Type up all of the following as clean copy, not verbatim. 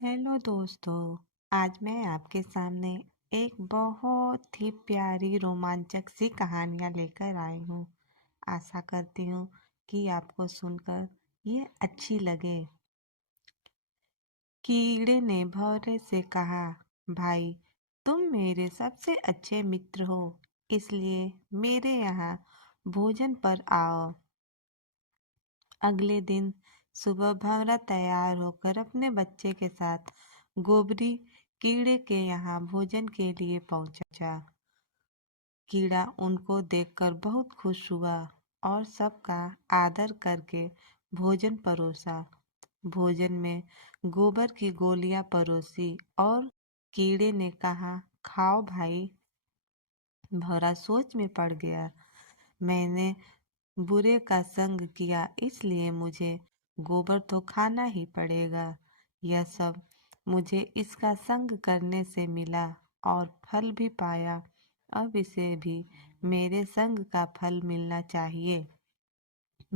Hello दोस्तों। आज मैं आपके सामने एक बहुत ही प्यारी रोमांचक सी कहानियाँ लेकर आई हूँ। आशा करती हूँ कि आपको सुनकर ये अच्छी लगे। कीड़े ने भौरे से कहा, भाई, तुम मेरे सबसे अच्छे मित्र हो, इसलिए मेरे यहाँ भोजन पर आओ। अगले दिन सुबह भंवरा तैयार होकर अपने बच्चे के साथ गोबरी कीड़े के यहाँ भोजन के लिए पहुंचा। कीड़ा उनको देखकर बहुत खुश हुआ और सबका आदर करके भोजन परोसा। भोजन में गोबर की गोलियां परोसी और कीड़े ने कहा, खाओ भाई। भौरा सोच में पड़ गया। मैंने बुरे का संग किया, इसलिए मुझे गोबर तो खाना ही पड़ेगा। यह सब मुझे इसका संग करने से मिला और फल भी पाया। अब इसे भी मेरे संग का फल मिलना चाहिए।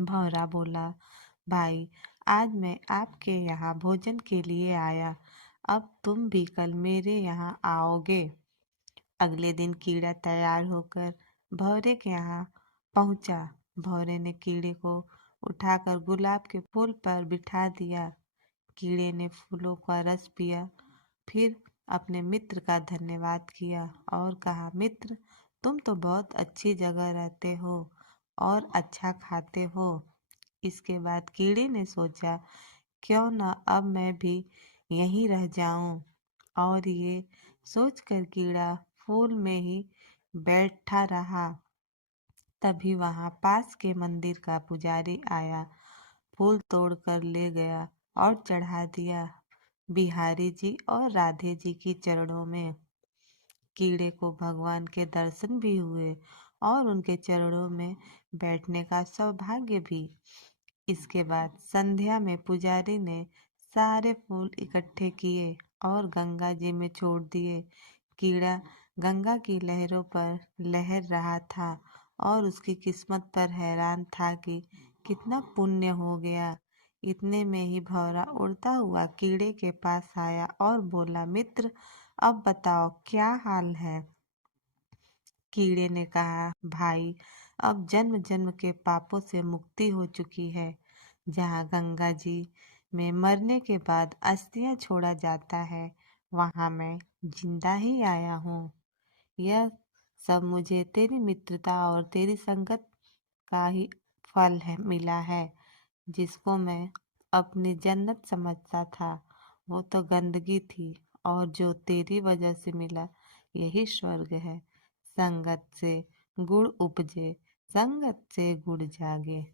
भौरा बोला, भाई, आज मैं आपके यहाँ भोजन के लिए आया। अब तुम भी कल मेरे यहाँ आओगे। अगले दिन कीड़ा तैयार होकर भौरे के यहाँ पहुंचा। भौरे ने कीड़े को उठाकर गुलाब के फूल पर बिठा दिया। कीड़े ने फूलों का रस पिया, फिर अपने मित्र का धन्यवाद किया और कहा, मित्र, तुम तो बहुत अच्छी जगह रहते हो और अच्छा खाते हो। इसके बाद कीड़े ने सोचा, क्यों न अब मैं भी यहीं रह जाऊं। और ये सोचकर कीड़ा फूल में ही बैठा रहा। तभी वहां पास के मंदिर का पुजारी आया, फूल तोड़कर ले गया और चढ़ा दिया बिहारी जी और राधे जी की चरणों में। कीड़े को भगवान के दर्शन भी हुए और उनके चरणों में बैठने का सौभाग्य भी। इसके बाद संध्या में पुजारी ने सारे फूल इकट्ठे किए और गंगा जी में छोड़ दिए। कीड़ा गंगा की लहरों पर लहर रहा था और उसकी किस्मत पर हैरान था कि कितना पुण्य हो गया। इतने में ही भौरा उड़ता हुआ कीड़े के पास आया और बोला, मित्र, अब बताओ क्या हाल है। कीड़े ने कहा, भाई, अब जन्म जन्म के पापों से मुक्ति हो चुकी है। जहाँ गंगा जी में मरने के बाद अस्थियां छोड़ा जाता है, वहाँ मैं जिंदा ही आया हूँ। यह सब मुझे तेरी मित्रता और तेरी संगत का ही फल है मिला है। जिसको मैं अपनी जन्नत समझता था, वो तो गंदगी थी, और जो तेरी वजह से मिला, यही स्वर्ग है। संगत से गुण उपजे, संगत से गुण जागे।